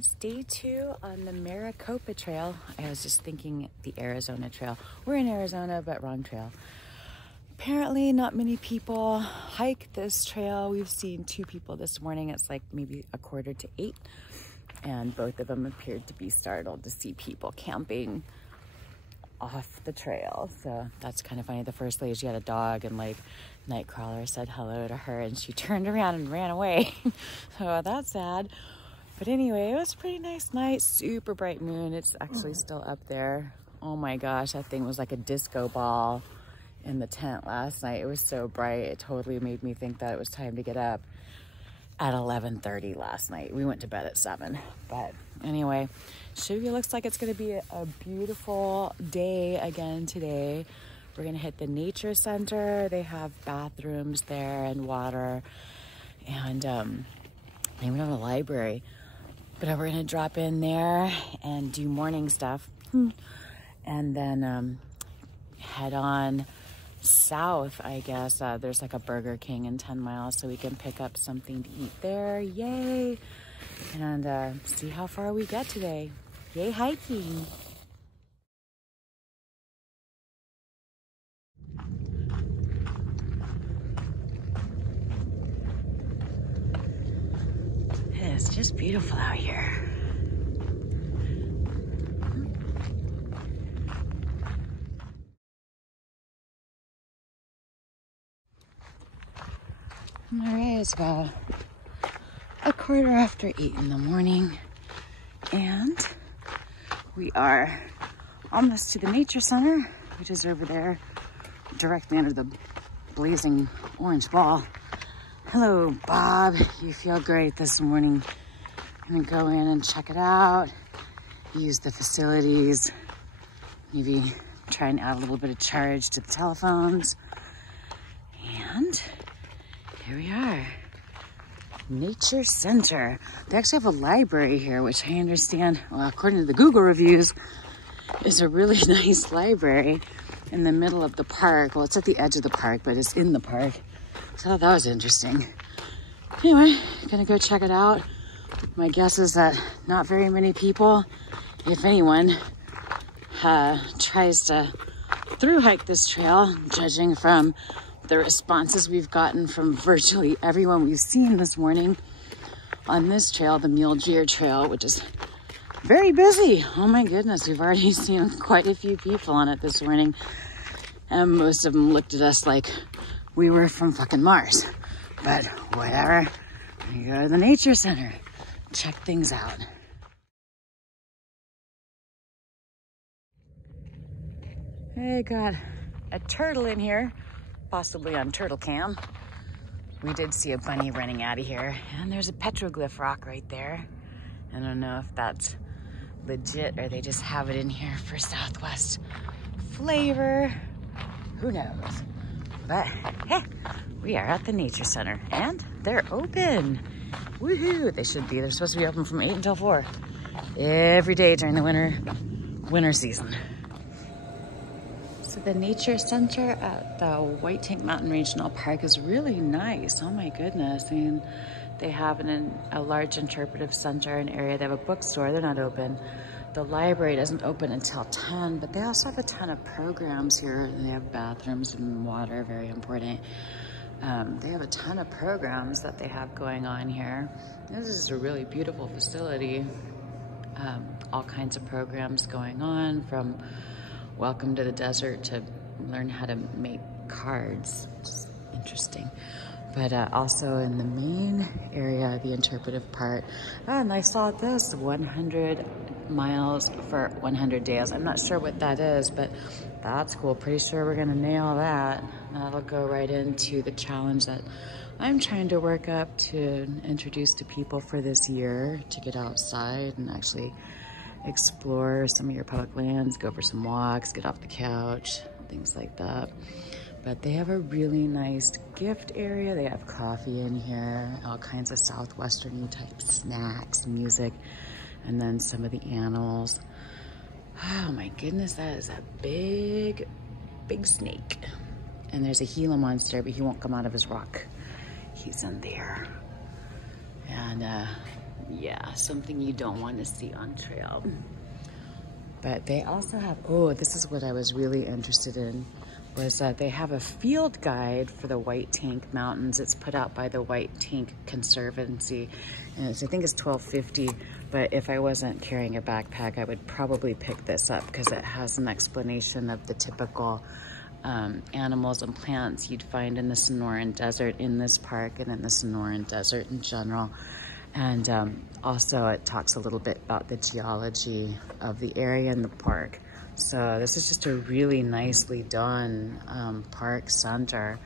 it's day 2 on the Maricopa Trail. I was just thinking the Arizona Trail. We're in Arizona, but wrong trail. Apparently not many people hike this trail. We've seen 2 people this morning. It's like maybe 7:45, and both of them appeared to be startled to see people camping off the trail. So that's kind of funny. The first lady, she had a dog, and like Nightcrawler said hello to her, and she turned around and ran away. So that's sad. But anyway, it was a pretty nice night. Super bright moon. It's actually still up there. Oh my gosh, that thing was like a disco ball in the tent last night. It was so bright. It totally made me think that it was time to get up at 11:30 last night. We went to bed at 7. But anyway, it looks like it's going to be a beautiful day again today. We're going to hit the nature center. They have bathrooms there and water, and they even have a library. But we're going to drop in there and do morning stuff, and then head on south, I guess. There's like a Burger King in 10 miles, so we can pick up something to eat there. Yay! And see how far we get today. Yay hiking! It's just beautiful out here. All right, it's about 8:15 in the morning, and we are almost to the nature center, which is over there, directly under the blazing orange ball. Hello, Bob. You feel great this morning. I'm gonna go in and check it out, use the facilities, maybe try and add a little bit of charge to the telephones. And here we are, Nature Center. They actually have a library here, which I understand, well, according to the Google reviews, is a really nice library in the middle of the park. Well, it's at the edge of the park, but it's in the park. So that was interesting. Anyway, gonna go check it out. My guess is that not very many people, if anyone, tries to through hike this trail, judging from the responses we've gotten from virtually everyone we've seen this morning on this trail, the Goodyear Trail, which is very busy. Oh my goodness, we've already seen quite a few people on it this morning, and most of them looked at us like we were from fucking Mars. But whatever, we go to the nature center, check things out. I got a turtle in here, possibly on turtle cam. We did see a bunny running out of here, and there's a petroglyph rock right there. I don't know if that's legit or they just have it in here for Southwest flavor. Who knows? But hey, we are at the nature center, and they're open. Woohoo! They should be. They're supposed to be open from 8 until 4 every day during the winter season. So the nature center at the White Tank Mountain Regional Park is really nice. Oh my goodness. I mean, they have a large interpretive center, an area. They have a bookstore. They're not open. The library doesn't open until 10, but they also have a ton of programs here. They have bathrooms and water, very important. They have a ton of programs that they have going on here. This is a really beautiful facility. All kinds of programs going on, from Welcome to the Desert to learn how to make cards, which is interesting. But also in the main area, the interpretive part. And I saw this, 100 miles for 100 days. I'm not sure what that is, but that's cool. Pretty sure we're gonna nail that. That'll go right into the challenge that I'm trying to work up to introduce to people for this year, to get outside and actually explore some of your public lands, go for some walks, get off the couch, things like that. But they have a really nice gift area. They have coffee in here, all kinds of Southwestern type snacks, music, and then some of the animals. Oh my goodness, that is a big, big snake. And there's a Gila monster, but he won't come out of his rock. He's in there. And Yeah, something you don't want to see on trail. But they also have, oh, this is what I was really interested in, was that they have a field guide for the White Tank Mountains. It's put out by the White Tank Conservancy, and I think it's $12.50, but if I wasn't carrying a backpack, I would probably pick this up because it has an explanation of the typical animals and plants you'd find in the Sonoran Desert in this park and in the Sonoran Desert in general. And also it talks a little bit about the geology of the area in the park. So this is just a really nicely done park center.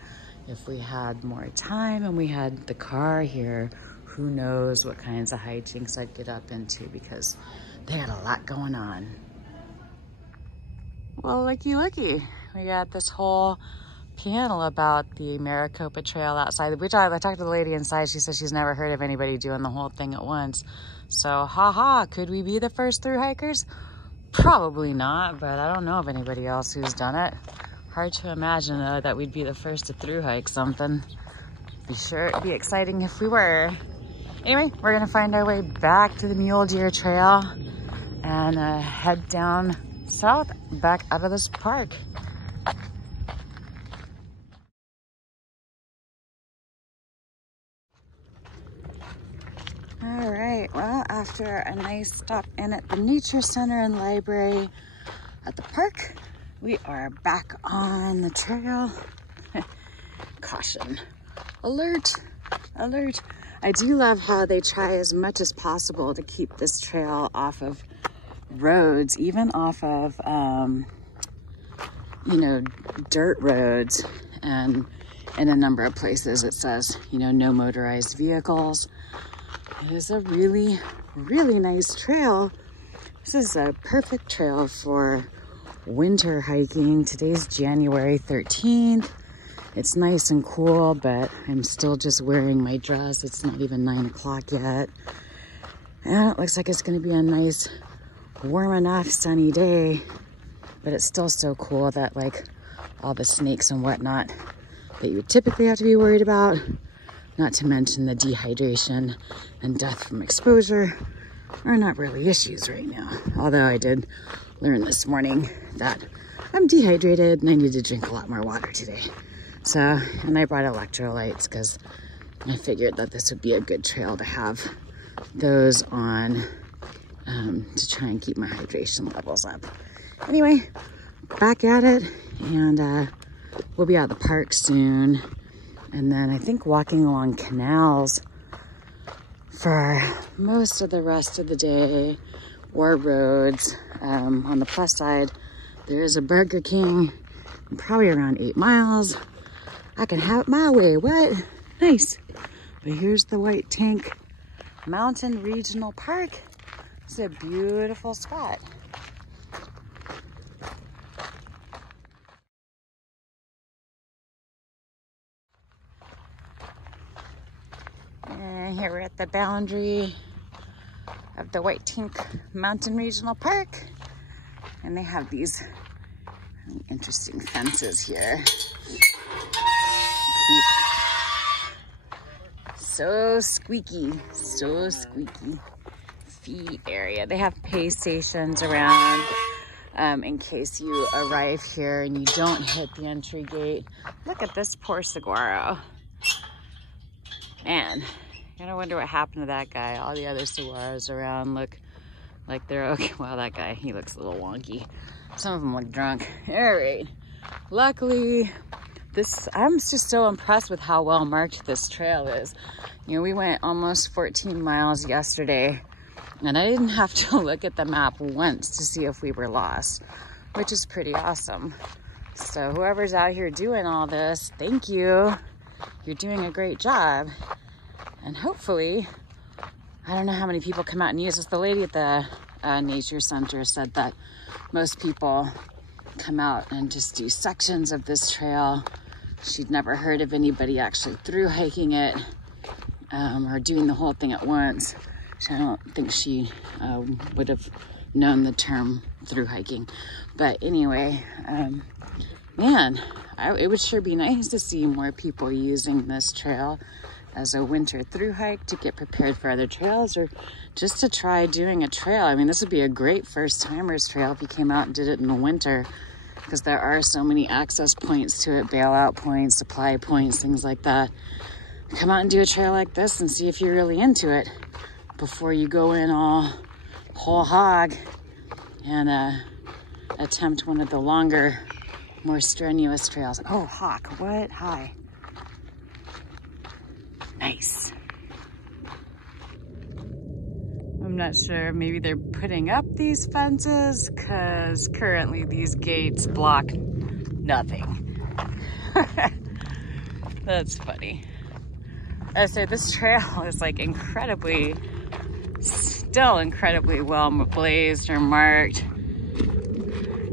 If we had more time and we had the car here, who knows what kinds of hijinks I'd get up into, because they had a lot going on. Well, looky. We got this whole panel about the Maricopa Trail outside. I talked to the lady inside. She said she's never heard of anybody doing the whole thing at once. So, haha, could we be the first thru hikers? Probably not, but I don't know of anybody else who's done it. Hard to imagine that we'd be the first to thru hike something. Be sure it'd be exciting if we were. Anyway, we're gonna find our way back to the Mule Deer Trail and head down south back out of this park. All right, well, after a nice stop in at the Nature Center and Library at the park, we are back on the trail. Caution, alert, alert. I do love how they try as much as possible to keep this trail off of roads, even off of, you know, dirt roads. And in a number of places it says, you know, no motorized vehicles. It is a really, really nice trail. This is a perfect trail for winter hiking. Today's January 13th. It's nice and cool, but I'm still just wearing my dress. It's not even 9 o'clock yet. And it looks like it's gonna be a nice, warm enough, sunny day, but it's still so cool that like all the snakes and whatnot that you would typically have to be worried about, not to mention the dehydration and death from exposure, are not really issues right now. Although I did learn this morning that I'm dehydrated and I need to drink a lot more water today. So, and I brought electrolytes because I figured that this would be a good trail to have those on to try and keep my hydration levels up. Anyway, back at it, and we'll be out of the park soon. And then I think walking along canals for most of the rest of the day, or roads. On the plus side, there is a Burger King, probably around 8 miles. I can have it my way, what? Nice. But here's the White Tank Mountain Regional Park. It's a beautiful spot. And here we're at the boundary of the White Tank Mountain Regional Park. And they have these interesting fences here. So squeaky, so squeaky. Fee area. They have pay stations around in case you arrive here and you don't hit the entry gate. Look at this poor saguaro. Man, I gotta wonder what happened to that guy. All the other saguaros around look like they're okay. Well, that guy, he looks a little wonky. Some of them look drunk. All right. Luckily, I'm just so impressed with how well marked this trail is. You know, we went almost 14 miles yesterday, and I didn't have to look at the map once to see if we were lost, which is pretty awesome. So whoever's out here doing all this, thank you. You're doing a great job. And hopefully, I don't know how many people come out and use this. The lady at the Nature Center said that most people come out and just do sections of this trail. She'd never heard of anybody actually thru hiking it or doing the whole thing at once. So I don't think she would have known the term thru hiking. But anyway, man, it would sure be nice to see more people using this trail. as a winter through hike to get prepared for other trails, or just to try doing a trail. I mean, this would be a great first timers trail if you came out and did it in the winter, because there are so many access points to it, bailout points, supply points, things like that. Come out and do a trail like this and see if you're really into it before you go in all whole hog and attempt one of the longer, more strenuous trails. Oh, hawk, what? Hi. Nice. I'm not sure, maybe they're putting up these fences because currently these gates block nothing. That's funny. I say this trail is like still incredibly well blazed or marked.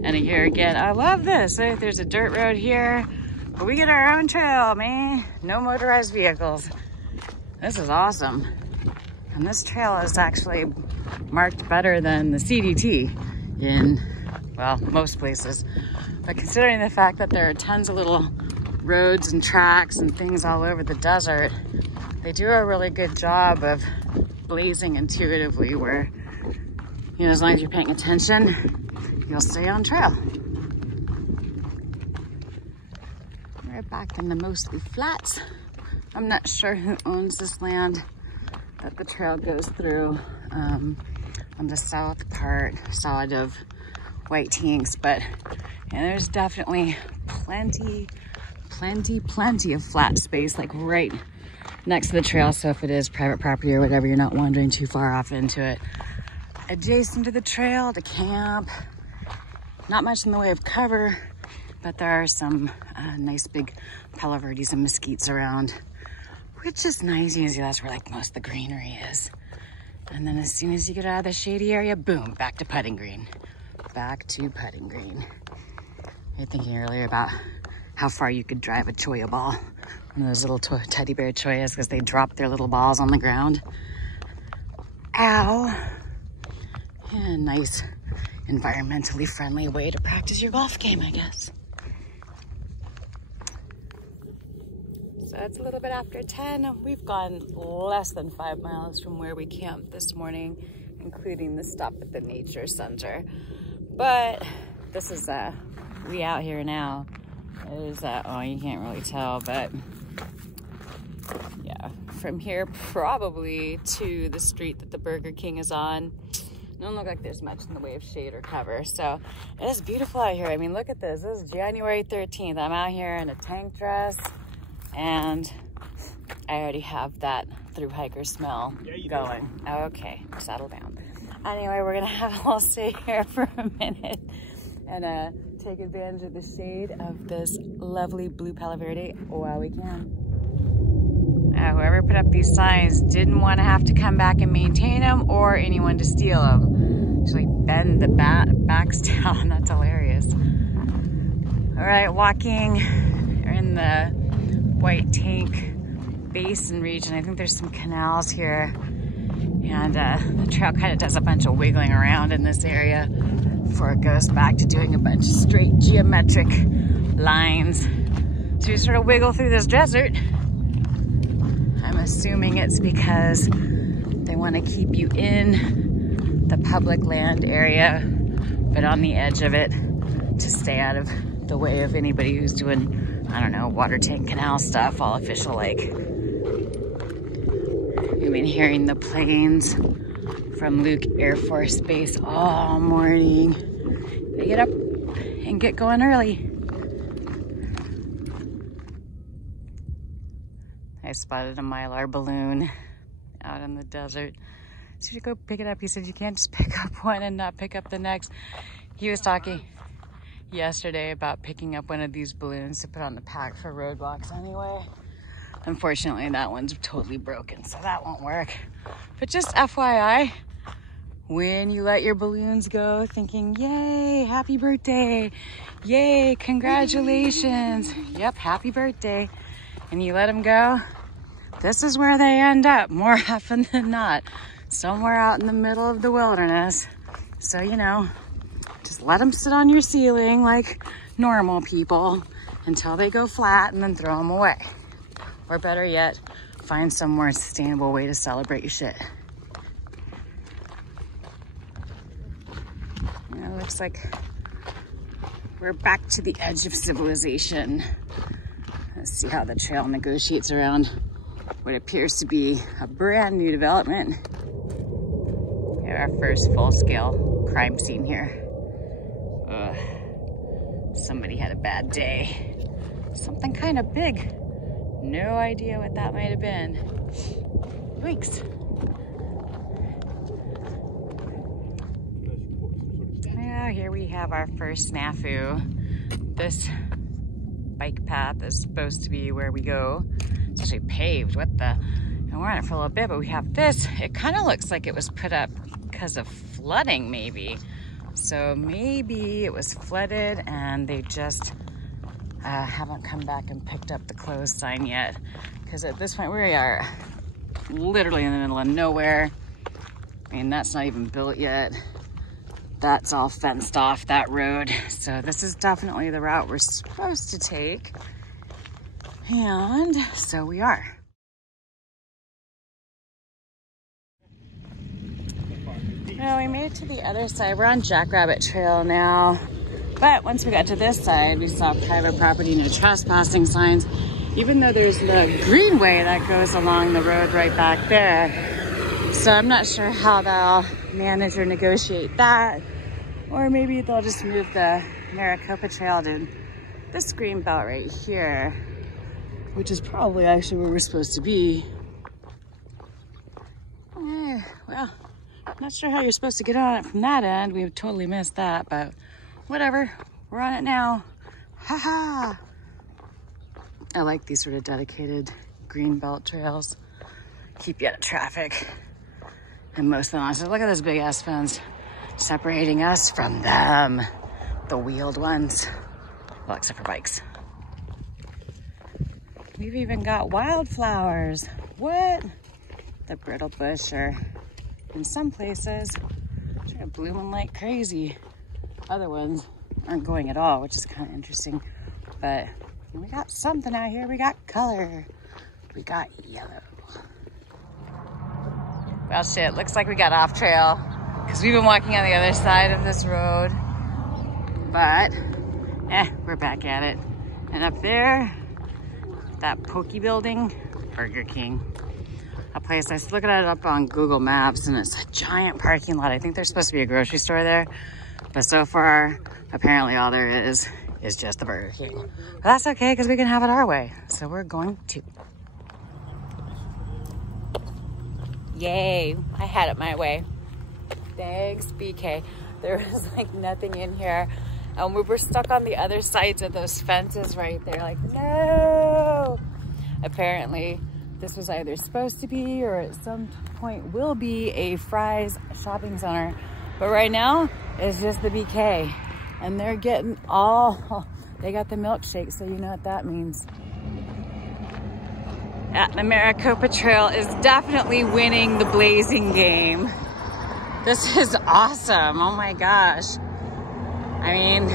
And here again, I love this. There's a dirt road here, but we get our own trail, man. No motorized vehicles. This is awesome. And this trail is actually marked better than the CDT in, well, most places. But considering the fact that there are tons of little roads and tracks and things all over the desert, they do a really good job of blazing intuitively where, you know, as long as you're paying attention, you'll stay on trail. We're back in the mostly flats. I'm not sure who owns this land that the trail goes through on the south side of White Tanks, but and there's definitely plenty of flat space, like right next to the trail. So if it is private property or whatever, you're not wandering too far off into it. Adjacent to the trail to camp, not much in the way of cover, but there are some nice big palo verdes and mesquites around, which is nice. You see, that's where like most of the greenery is. And then as soon as you get out of the shady area, boom, back to putting green. Back to putting green. I was thinking earlier about how far you could drive a cholla ball. One of those little teddy bear choyas, because they drop their little balls on the ground. Ow. Yeah, nice, environmentally friendly way to practice your golf game, I guess. So it's a little bit after 10. We've gone less than 5 miles from where we camped this morning, including the stop at the nature center. But this is we out here now. There's oh, you can't really tell, but yeah, from here probably to the street that the Burger King is on. Doesn't look like there's much in the way of shade or cover. So it is beautiful out here. I mean, look at this. This is January 13th. I'm out here in a tank dress, and I already have that through hiker smell going. Okay, settle down. Anyway, we're gonna have a little stay here for a minute and take advantage of the shade of this lovely blue Palo Verde while we can. Whoever put up these signs didn't want to have to come back and maintain them or anyone to steal them. Actually bend the backs down. That's hilarious. All right, walking in the White Tank Basin region. I think there's some canals here, and the trail kind of does a bunch of wiggling around in this area before it goes back to doing a bunch of straight geometric lines. So you sort of wiggle through this desert. I'm assuming it's because they want to keep you in the public land area, but on the edge of it to stay out of the way of anybody who's doing, I don't know, water tank canal stuff, all official like. You've been hearing the planes from Luke Air Force Base all morning. They get up and get going early. I spotted a Mylar balloon out in the desert. So you go pick it up. He said you can't just pick up one and not pick up the next. He was talking yesterday about picking up one of these balloons to put on the pack for roadblocks anyway. Unfortunately, that one's totally broken, so that won't work. But just FYI, when you let your balloons go thinking, yay, happy birthday, yay, congratulations, yep, happy birthday, and you let them go, this is where they end up more often than not, somewhere out in the middle of the wilderness. So, you know, just let them sit on your ceiling like normal people until they go flat and then throw them away. Or better yet, find some more sustainable way to celebrate your shit. It looks like we're back to the edge of civilization. Let's see how the trail negotiates around what appears to be a brand new development. We have our first full-scale crime scene here. Ugh. Somebody had a bad day. Something kind of big. No idea what that might have been. Yikes. Yeah, here we have our first snafu. This bike path is supposed to be where we go. It's actually paved. What the? And we're on it for a little bit, but we have this. It kind of looks like it was put up because of flooding, maybe. So maybe it was flooded and they just haven't come back and picked up the closed sign yet. Because at this point we are literally in the middle of nowhere. I mean, that's not even built yet. That's all fenced off, that road. So this is definitely the route we're supposed to take. And so we are. Well, we made it to the other side. We're on Jackrabbit Trail now. But once we got to this side, we saw private property, no trespassing signs, even though there's the greenway that goes along the road right back there. So I'm not sure how they'll manage or negotiate that. Or maybe they'll just move the Maricopa Trail to this green belt right here, which is probably actually where we're supposed to be. Well, not sure how you're supposed to get on it from that end. We've totally missed that, but whatever. We're on it now. Ha-ha! I like these sort of dedicated green belt trails. Keep you out of traffic. And most of them, honestly, look at this big ass fence separating us from them, the wheeled ones. Well, except for bikes. We've even got wildflowers. What? The brittle bush are, in some places, blooming like crazy. Other ones aren't going at all, which is kind of interesting. But we got something out here. We got color. We got yellow. Well, shit, looks like we got off trail because we've been walking on the other side of this road. But, we're back at it. And up there, that pokey building, Burger King. A place, I was looking at it up on Google Maps, and it's a giant parking lot. I think there's supposed to be a grocery store there. But so far, apparently all there is just the Burger King. But that's okay, because we can have it our way. So we're going to. Yay, I had it my way. Thanks, BK. There was like nothing in here. And we were stuck on the other sides of those fences right there. Like, no! Apparently, this was either supposed to be or at some point will be a Fry's shopping center. But right now, it's just the BK. And they're getting all, they got the milkshake, so you know what that means. The Maricopa Trail is definitely winning the blazing game. This is awesome, oh my gosh. I mean,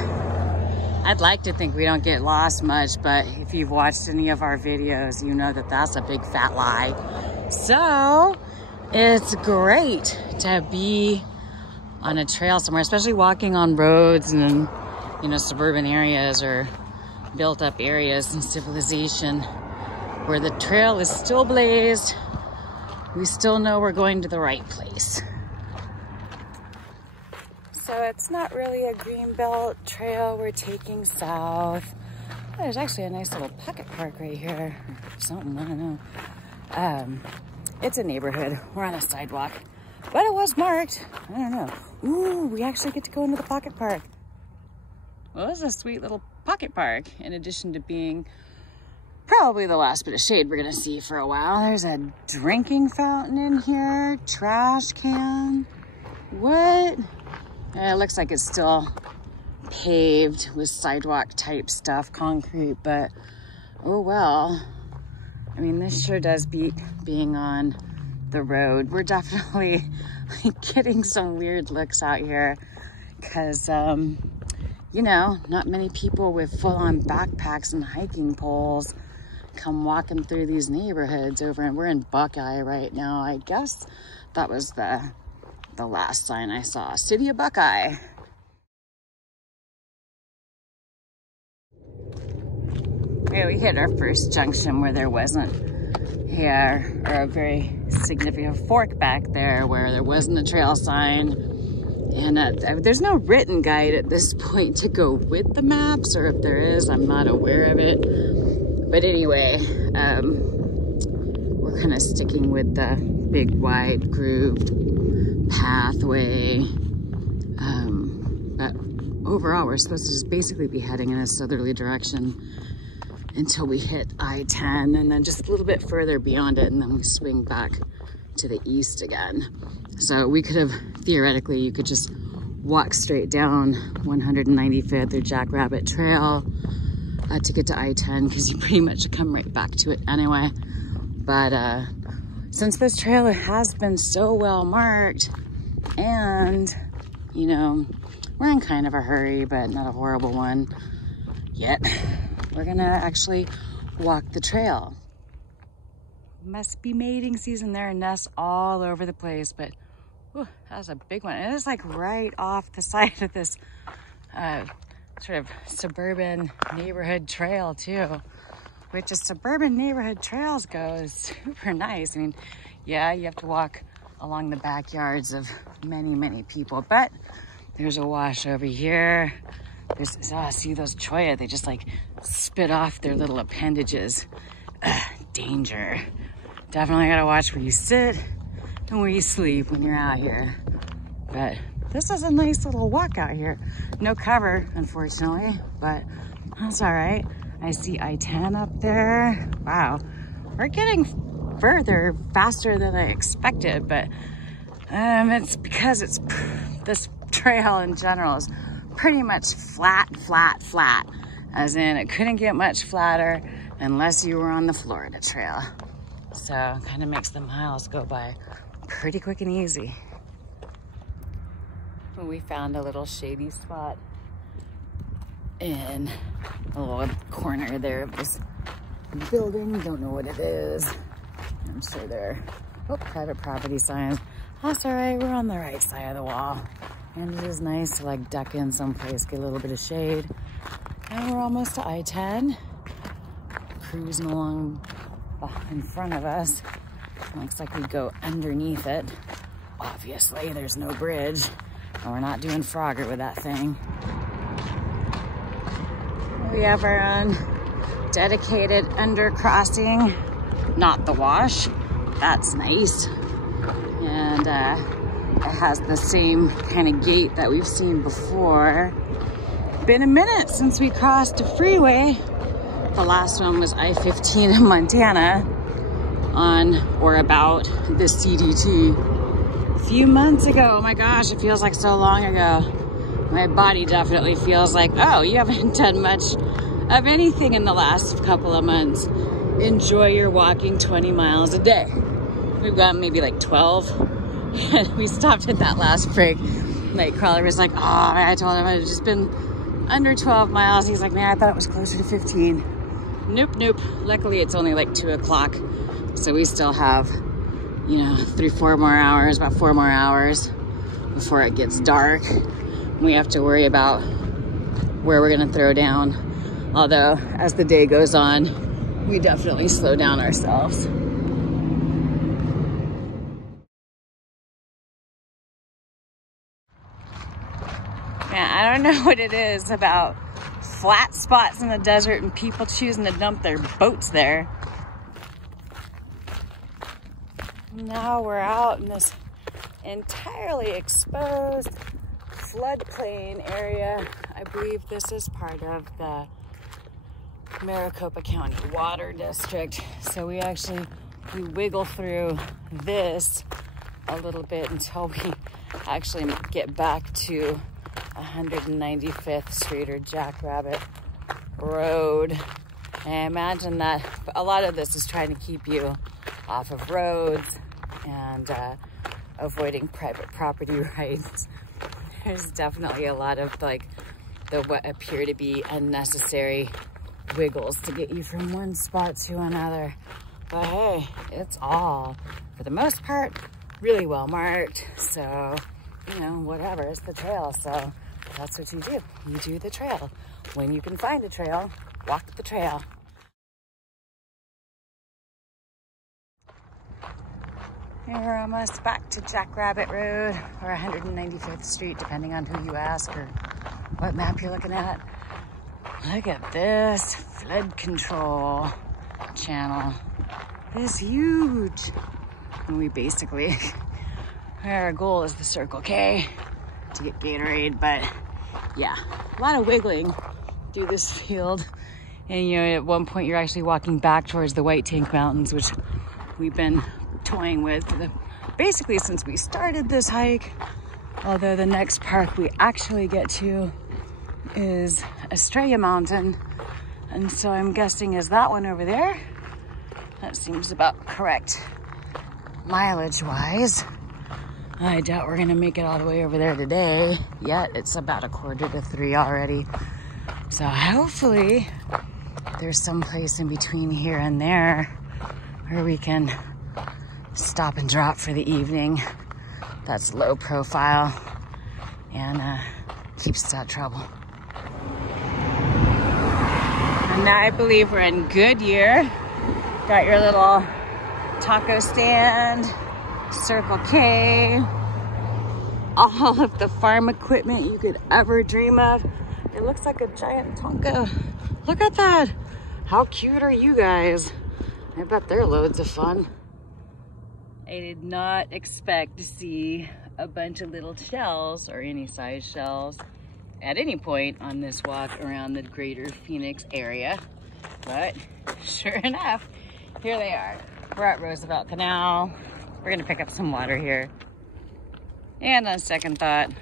I'd like to think we don't get lost much, but if you've watched any of our videos, you know that that's a big fat lie. So, it's great to be on a trail somewhere, especially walking on roads and, you know, suburban areas or built up areas in civilization where the trail is still blazed. We still know we're going to the right place. So it's not really a greenbelt trail. We're taking south. Oh, there's actually a nice little pocket park right here. Something, I don't know. It's a neighborhood. We're on a sidewalk. But it was marked. I don't know. Ooh, we actually get to go into the pocket park. Well, it's a sweet little pocket park, in addition to being probably the last bit of shade we're gonna see for a while. There's a drinking fountain in here, trash can. What? It looks like it's still paved with sidewalk type stuff, concrete, but oh well. I mean, this sure does beat being on the road. We're definitely getting some weird looks out here because, you know, not many people with full-on backpacks and hiking poles come walking through these neighborhoods over, and we're in Buckeye right now. I guess that was the last sign I saw, City of Buckeye. Yeah, we hit our first junction where there wasn't here, or a very significant fork back there where there wasn't a trail sign. And there's no written guide at this point to go with the maps, or if there is, I'm not aware of it. But anyway, we're kind of sticking with the big wide grooved pathway. But overall, we're supposed to just basically be heading in a southerly direction until we hit I-10, and then just a little bit further beyond it, and then we swing back to the east again. So we could have, theoretically, you could just walk straight down 195th or Jackrabbit Trail to get to I-10, because you pretty much come right back to it anyway. But since this trail has been so well marked, and, you know, we're in kind of a hurry, but not a horrible one yet, we're gonna actually walk the trail. Must be mating season. There are nests all over the place, but whew, that was a big one. And it's like right off the side of this sort of suburban neighborhood trail too, which as suburban neighborhood trails go is super nice. I mean, yeah, you have to walk along the backyards of many, many people, but there's a wash over here. There's, see those cholla, they just like spit off their little appendages. Danger. Definitely gotta watch where you sit and where you sleep when you're out here. But this is a nice little walk out here. No cover, unfortunately, but that's all right. I see I-10 up there. Wow, we're getting further faster than I expected, but it's because this trail in general is pretty much flat, as in it couldn't get much flatter unless you were on the Florida Trail. So it kind of makes the miles go by pretty quick and easy. We found a little shady spot in a little corner there of this building. Don't know what it is. I'm sure there are private property signs. That's all right, we're on the right side of the wall. And it is nice to like duck in someplace, get a little bit of shade. And we're almost to I-10. Cruising along in front of us. Looks like we go underneath it. Obviously, there's no bridge. And we're not doing Frogger with that thing. We have our own dedicated undercrossing. Not the wash. That's nice. And it has the same kind of gate that we've seen before. Been a minute since we crossed a freeway. The last one was I-15 in Montana on or about the CDT a few months ago. Oh my gosh, it feels like so long ago. My body definitely feels like, oh, you haven't done much of anything in the last couple of months. Enjoy your walking 20 miles a day. We've got maybe like 12. We stopped at that last break. Nightcrawler was like, oh, I told him it had just been under 12 miles. He's like, man, I thought it was closer to 15. Nope. Luckily, it's only like 2 o'clock. So we still have, you know, 4 more hours, about 4 more hours before it gets dark. We have to worry about where we're gonna throw down. Although, as the day goes on, we definitely slow down ourselves. Yeah, I don't know what it is about flat spots in the desert and people choosing to dump their boats there. Now we're out in this entirely exposed floodplain area. I believe this is part of the Maricopa County Water District. So we wiggle through this a little bit until we actually get back to 195th Street or Jackrabbit Road. And I imagine that a lot of this is trying to keep you off of roads and avoiding private property rights. There's definitely a lot of like what appear to be unnecessary wiggles to get you from one spot to another. But hey, it's all, for the most part, really well marked. So, you know, whatever, it's the trail. So that's what you do. You do the trail. When you can find a trail, walk the trail. We're almost back to Jackrabbit Road, or 195th Street, depending on who you ask or what map you're looking at. Look at this flood control channel. It's huge. And we basically, our goal is the Circle K to get Gatorade, but yeah, a lot of wiggling through this field. And you know, at one point you're actually walking back towards the White Tank Mountains, which we've been toying with for basically since we started this hike. Although the next park we actually get to is Acacia Mountain, and so I'm guessing is that one over there. That seems about correct mileage wise. I doubt we're gonna make it all the way over there today yet. It's about 2:45 already, so hopefully there's some place in between here and there where we can stop and drop for the evening. That's low profile and keeps us out of trouble. And now I believe we're in Goodyear. Got your little taco stand, Circle K, all of the farm equipment you could ever dream of. It looks like a giant Tonka. Look at that. How cute are you guys? I bet they're loads of fun. I did not expect to see a bunch of little shells or any size shells at any point on this walk around the greater Phoenix area. But sure enough, here they are. We're at Roosevelt Canal. We're gonna pick up some water here. And on second thought,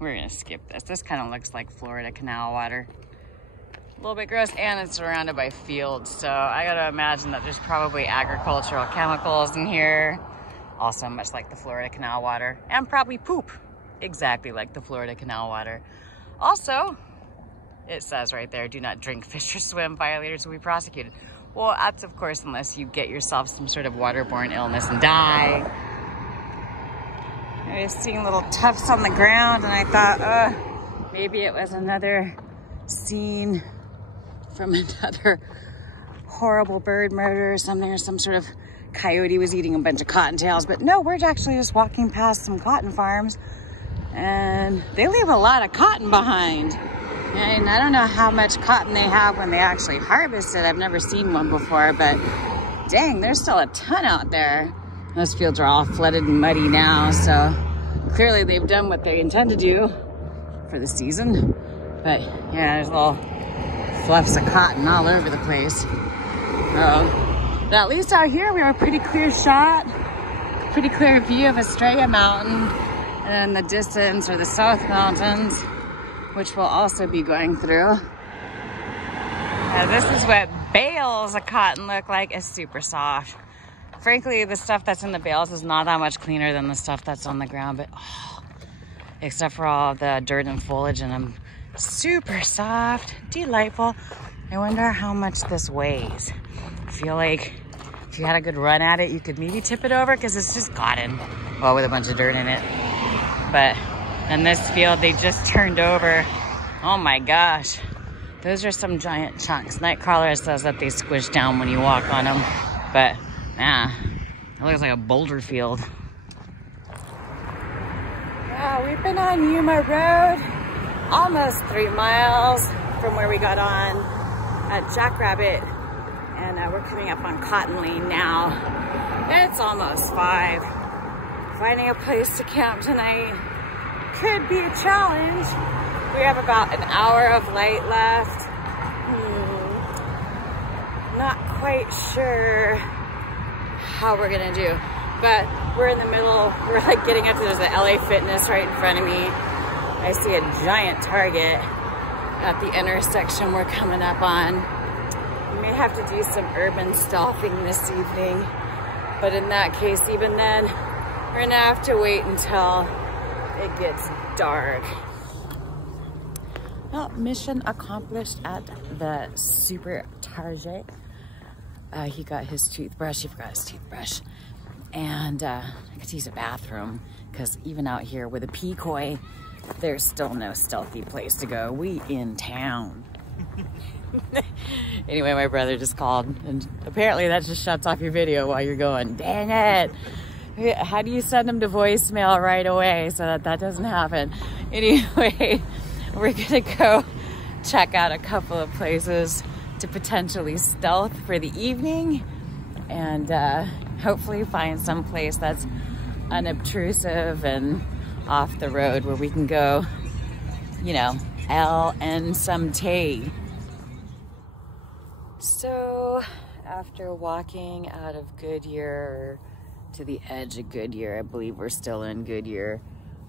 we're gonna skip this. This kind of looks like Florida Canal water. A little bit gross, and it's surrounded by fields, so I gotta imagine that there's probably agricultural chemicals in here, also much like the Florida Canal water, and probably poop, exactly like the Florida Canal water. Also, it says right there, do not drink, fish, or swim. Violators will be prosecuted. Well, that's of course unless you get yourself some sort of waterborne illness and die. I was seeing little tufts on the ground, and I thought, maybe it was another scene from another horrible bird murder or something, or some sort of coyote was eating a bunch of cottontails. But no, we're actually just walking past some cotton farms, and they leave a lot of cotton behind. And I don't know how much cotton they have when they actually harvest it. I've never seen one before, but dang, there's still a ton out there. Those fields are all flooded and muddy now, so clearly they've done what they intend to do for the season. But yeah, there's little fluffs of cotton all over the place. But at least out here we have a pretty clear shot, pretty clear view of Estrella Mountain, and in the distance are the South Mountains, which we'll also be going through. This is what bales of cotton look like. It's super soft. Frankly, the stuff that's in the bales is not that much cleaner than the stuff that's on the ground, but except for all the dirt and foliage in them. Super soft, delightful. I wonder how much this weighs. I feel like if you had a good run at it, you could maybe tip it over because it's just cotton, well, with a bunch of dirt in it. But in this field, they just turned over. Oh my gosh. Those are some giant chunks. Nightcrawler says that they squish down when you walk on them. But, yeah, it looks like a boulder field. Wow, we've been on Yuma Road almost 3 miles from where we got on at Jackrabbit. And we're coming up on Cotton Lane now. It's almost 5. Finding a place to camp tonight could be a challenge. We have about an hour of light left. Not quite sure how we're gonna do, but we're in the middle. We're like getting up to, there's an LA Fitness right in front of me. I see a giant Target at the intersection we're coming up on. We may have to do some urban stalking this evening, but in that case, even then, we're gonna have to wait until it gets dark. Well, mission accomplished at the super Target. He got his toothbrush. He forgot his toothbrush. And I could use a bathroom because even out here with a Pecoy, there's still no stealthy place to go. We in town. Anyway, my brother just called, and apparently that just shuts off your video while you're going. Dang it! How do you send them to voicemail right away so that doesn't happen? Anyway, we're gonna go check out a couple of places to potentially stealth for the evening, and hopefully find some place that's unobtrusive and off the road where we can go, you know, and some tea. So after walking out of Goodyear to the edge of Goodyear, I believe we're still in Goodyear,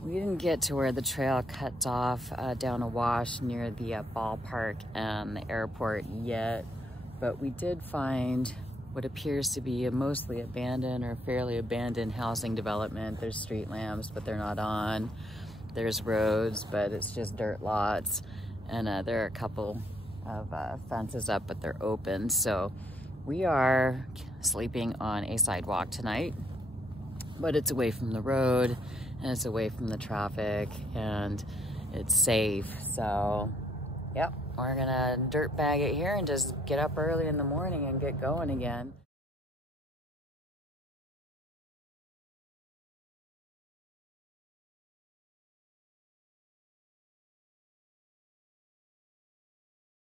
we didn't get to where the trail cuts off down a wash near the ballpark and the airport yet, but we did find what appears to be a mostly abandoned or fairly abandoned housing development. There's street lamps, but they're not on. There's roads, but it's just dirt lots. And there are a couple of fences up, but they're open. So we are sleeping on a sidewalk tonight, but it's away from the road and it's away from the traffic and it's safe. So yep, we're gonna dirt bag it here and just get up early in the morning and get going again.